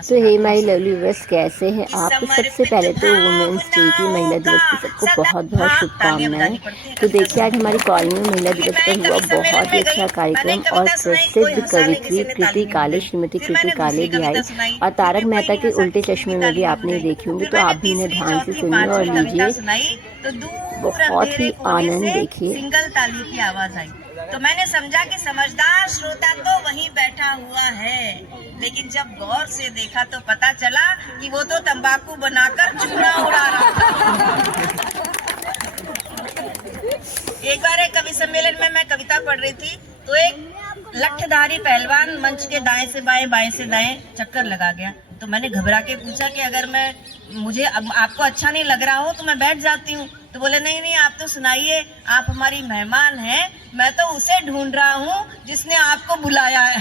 कहानियाँ तो हे सुनाती माई हूँ लवली व्यूअर्स, कैसे हैं आप। तो सबसे पहले तो वुमेंस डे की, महिला दिवस की सबको बहुत बहुत शुभकामनाएं। तो देखिए आज हमारी कॉलोनी में महिला क्योंकि दिवस मैं पर हुआ कवि सम्मेलन बहुत ही में गई, अच्छा मैंने कार्यक्रम और कविता सुनाई, कोई प्रसिद्ध हंसा नहीं, कवित्री किसी ने कृति ताली नहीं काले, बजाई। श्रीमती फिर कृति मैंने काले दूसरी भी कविता आई सुनाई, और फिर तारक भी कोई मेहता नहीं के हंसा, उल्टे किसी की चश्मे में भी ताली नहीं आपने बजाई। देखी होंगी, फिर तो मैंने आप भी इन्हें तीसरी ध्यान से चौथी सुनिए और पांचवी कविता लीजिए। सुनाई तो दूर बहुत अंधेरे ही कोने आनंद से देखिए। सिंगल ताली की आवाज आई। तो मैंने समझा कि समझदार श्रोता तो वहीं बैठा हुआ है, लेकिन जब गौर से देखा तो पता चला कि वो तो तंबाकू बनाकर चूना उड़ा रहा था। एक बार एक कवि सम्मेलन में मैं कविता पढ़ रही थी तो एक लठधारी पहलवान मंच के दाएं से बाएं, बाएं से दाएं चक्कर लगा गया। तो मैंने घबरा के पूछा कि अगर मुझे अब आपको अच्छा नहीं लग रहा हो तो मैं बैठ जाती हूँ। तो बोले नहीं नहीं, आप तो सुनाइए, आप हमारी मेहमान हैं, मैं तो उसे ढूंढ रहा हूँ जिसने आपको बुलाया है।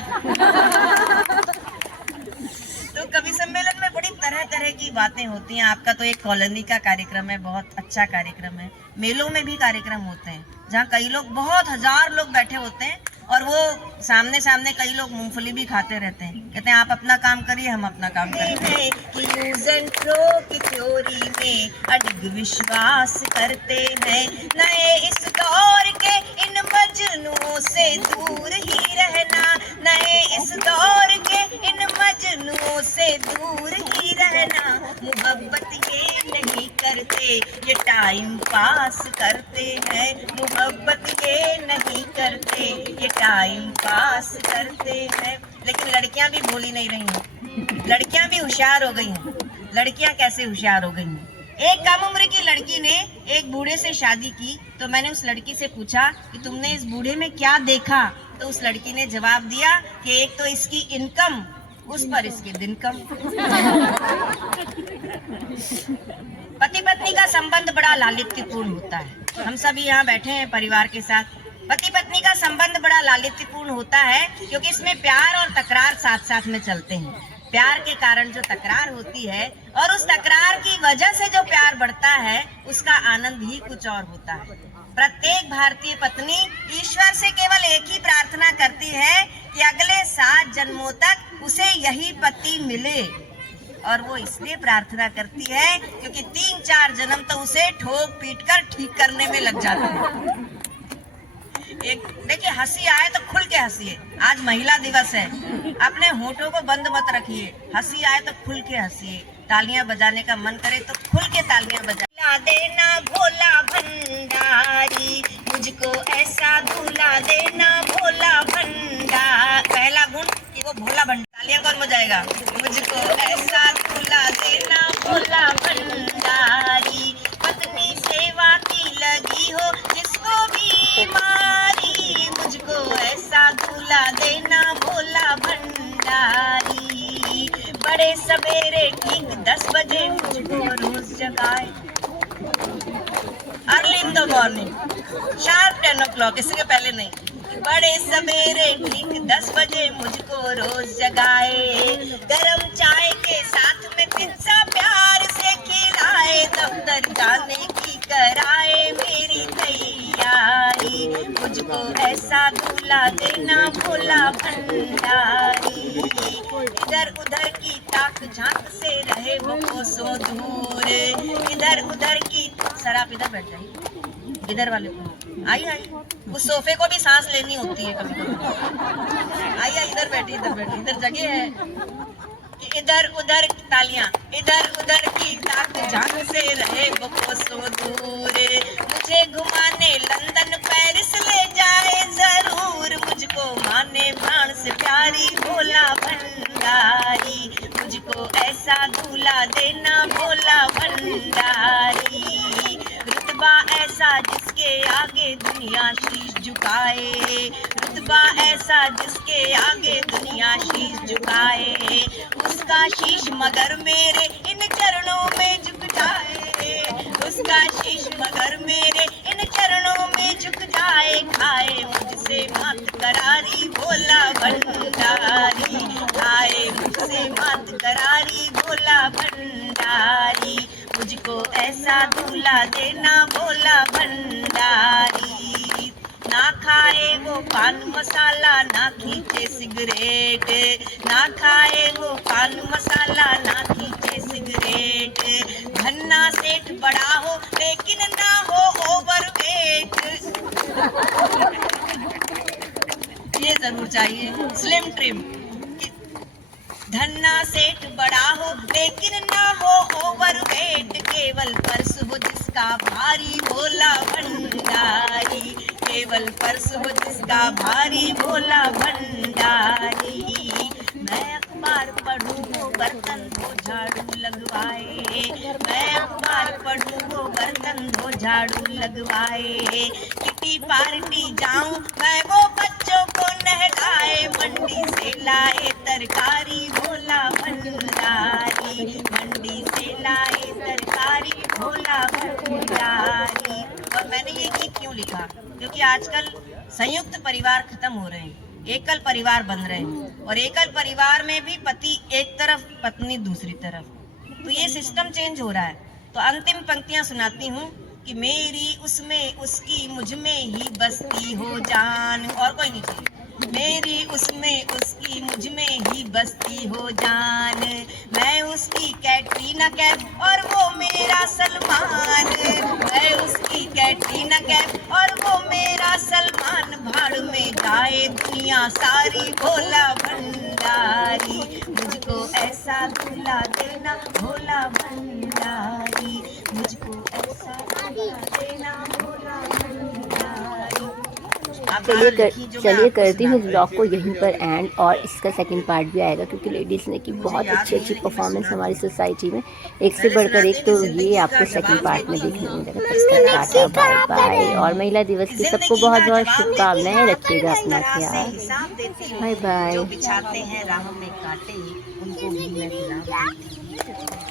तो कवि सम्मेलन में बड़ी तरह तरह की बातें होती हैं। आपका तो एक कॉलोनी का कार्यक्रम है, बहुत अच्छा कार्यक्रम है। मेलों में भी कार्यक्रम होते हैं जहाँ कई लोग, बहुत हजार लोग बैठे होते हैं और वो सामने सामने कई लोग मूंगफली भी खाते रहते हैं। कहते हैं आप अपना काम करिए, हम अपना काम करते हैं। कि यूज एंड थ्रो की थ्योरी में अडिग विश्वास करते हैं, नए इस दौर के इन मजनुओं से दूर ही रहना, नए इस दौर के इन मजनुओं से दूर ही रहना। मोहब्बत ये नहीं करते, ये टाइम पास करते हैं, मोहब्बत ये नहीं करते, ये टाइम पास करते हैं। लेकिन लड़कियां भी भोली नहीं रही हैं, लड़कियां भी होशियार हो गई हैं। लड़कियां कैसे होशियार हो गई हैं? एक कम उम्र की लड़की ने एक बूढ़े से शादी की। तो मैंने उस लड़की से पूछा कि तुमने इस बूढ़े में क्या देखा? तो उस लड़की ने जवाब दिया कि एक तो इसकी इनकम, उस पर इसके दिन कम। पति पत्नी का संबंध बड़ा लालित्यपूर्ण होता है। हम सभी यहाँ बैठे हैं परिवार के साथ। पति पत्नी का संबंध बड़ा लालित्यपूर्ण होता है क्योंकि इसमें प्यार और तकरार साथ साथ में चलते हैं। प्यार के कारण जो तकरार होती है और उस तकरार की वजह से जो प्यार बढ़ता है, उसका आनंद ही कुछ और होता है। प्रत्येक भारतीय पत्नी ईश्वर से केवल एक ही प्रार्थना करती है कि अगले 7 जन्मों तक उसे यही पति मिले। और वो इसलिए प्रार्थना करती है क्योंकि 3-4 जन्म तो उसे ठोक पीट कर ठीक करने में लग जाते हैं। एक देखिए, हंसी आए तो खुल के हंसिए। आज महिला दिवस है, अपने होठों को बंद मत रखिए। हंसी आए तो खुल के हंसिए। तालियां बजाने का मन करे तो खुल के तालियां बजा देना। भोला भंडारी मुझको ऐसा दूल्हा देना, भोला भंडार। पहला गुण कि वो भोला भंडार। तालियां कौन बजाएगा? मुझको ऐसा दूल्हा देना, भोला भंडारी। पत्नी सेवा की लगी हो जिसको बीमारी, मुझको ऐसा दूल्हा देना, भोला भंडारी। बड़े सवेरे ठीक 10 बजे मुझको रोज जगाए, early in the morning, sharp 10 o'clock, इसके पहले नहीं। बड़े सवेरे ठीक 10 बजे मुझको रोज जगाए, गरम चाय के साथ में पिज्जा प्यार से खिलाए, दफ्तर जाने की कराए मेरी तैयारी। मुझको ऐसा दूल्हा देना, भोला भंडारी। इधर उधर की ताक झांक से रहे वो कोसों दूर, इधर उधर की। सर आप इधर बैठ जाइए, इधर वाले को आइए। उस सोफे को भी सांस लेनी होती है कभी कभी। आइए इधर बैठिए, इधर जगह है। इधर उधर की तालियां, इधर उधर की ताक झांक से रहे वो कोसों दूर। मुझे घुमाने लंदन पेरिस ले जाए जरूर, मुझको माने प्राण से प्यारी, भोला भंडारी। मुझको ऐसा दूल्हा देना, भोला भंडारी। रुतबा ऐसा जिसके आगे दुनिया शीश झुकाए, रुतबा ऐसा जिसके आगे दुनिया शीश झुकाए। उसका शीश मगर मेरे इन चरणों में झुक जाए, उसका शीश मगर मेरे इन चरणों में झुक जाए। खाए मुझसे मात करारी, भोला भंडारी। खाए मुझसे मात करारी, भोला भंडारी। मुझको ऐसा दूल्हा देना, भोला भंडारी। ना खाए वो पान मसाला, ना खींचे सिगरेट, ना खाए वो पान मसाला, जरूर चाहिए, स्लिम ट्रिम। धन्ना सेठ बड़ा हो लेकिन ना हो ओवरवेट, केवल पर्स हो जिसका भारी भोला भंडारी, केवल पर्स हो जिसका भारी भोला भंडारी। मैं अखबार पढ़ूं वो बर्तन धो झाड़ू लगवाए, मैं अखबार पढ़ूं वो बर्तन धो झाड़ू लगवाए। किटी पार्टी जाऊं मैं वो बच्चों को नहलाए, मंडी से लाए तरकारी भोला भंडारी, मंडी से लाए तरकारी भोला भंडारी। और मैंने ये गीत क्यों लिखा, क्योंकि आजकल संयुक्त परिवार खत्म हो रहे हैं, एकल परिवार बन रहे हैं, और एकल परिवार में भी पति एक तरफ पत्नी दूसरी तरफ, तो ये सिस्टम चेंज हो रहा है। तो अंतिम पंक्तियां सुनाती हूँ कि मेरी उसमें उसकी मुझ में ही बसती हो जान, और कोई नहीं चाहिए। मेरी उसमें उसकी मुझ में ही बसती हो जान, मैं उसकी कैटरीना कैफ और वो मेरा सलमान, मैं उसकी कैटरीना कैफ और वो मेरा सलमान। भाड़ में जाए दुनिया सारी भोला भंडारी, मुझको ऐसा दूल्हा देना भोला भंडारी, मुझको ऐसा दूल्हा देना भोला भंडारी। चलिए करती हूँ ब्लॉग को यहीं पर एंड, और इसका सेकंड पार्ट भी आएगा, क्योंकि लेडीज़ ने की बहुत अच्छी परफॉर्मेंस हमारी सोसाइटी में, एक से बढ़कर एक, तो ये आपको सेकंड पार्ट में देखने मिलेगा। टाटा बाय बाय, और महिला दिवस की सबको बहुत बहुत शुभकामनाएं, रखिएगा अपना ख्याल, बाय बाय। जो बिछाते हैं राह में कांटे, उनको भी मैं गुलाब देती हूँ।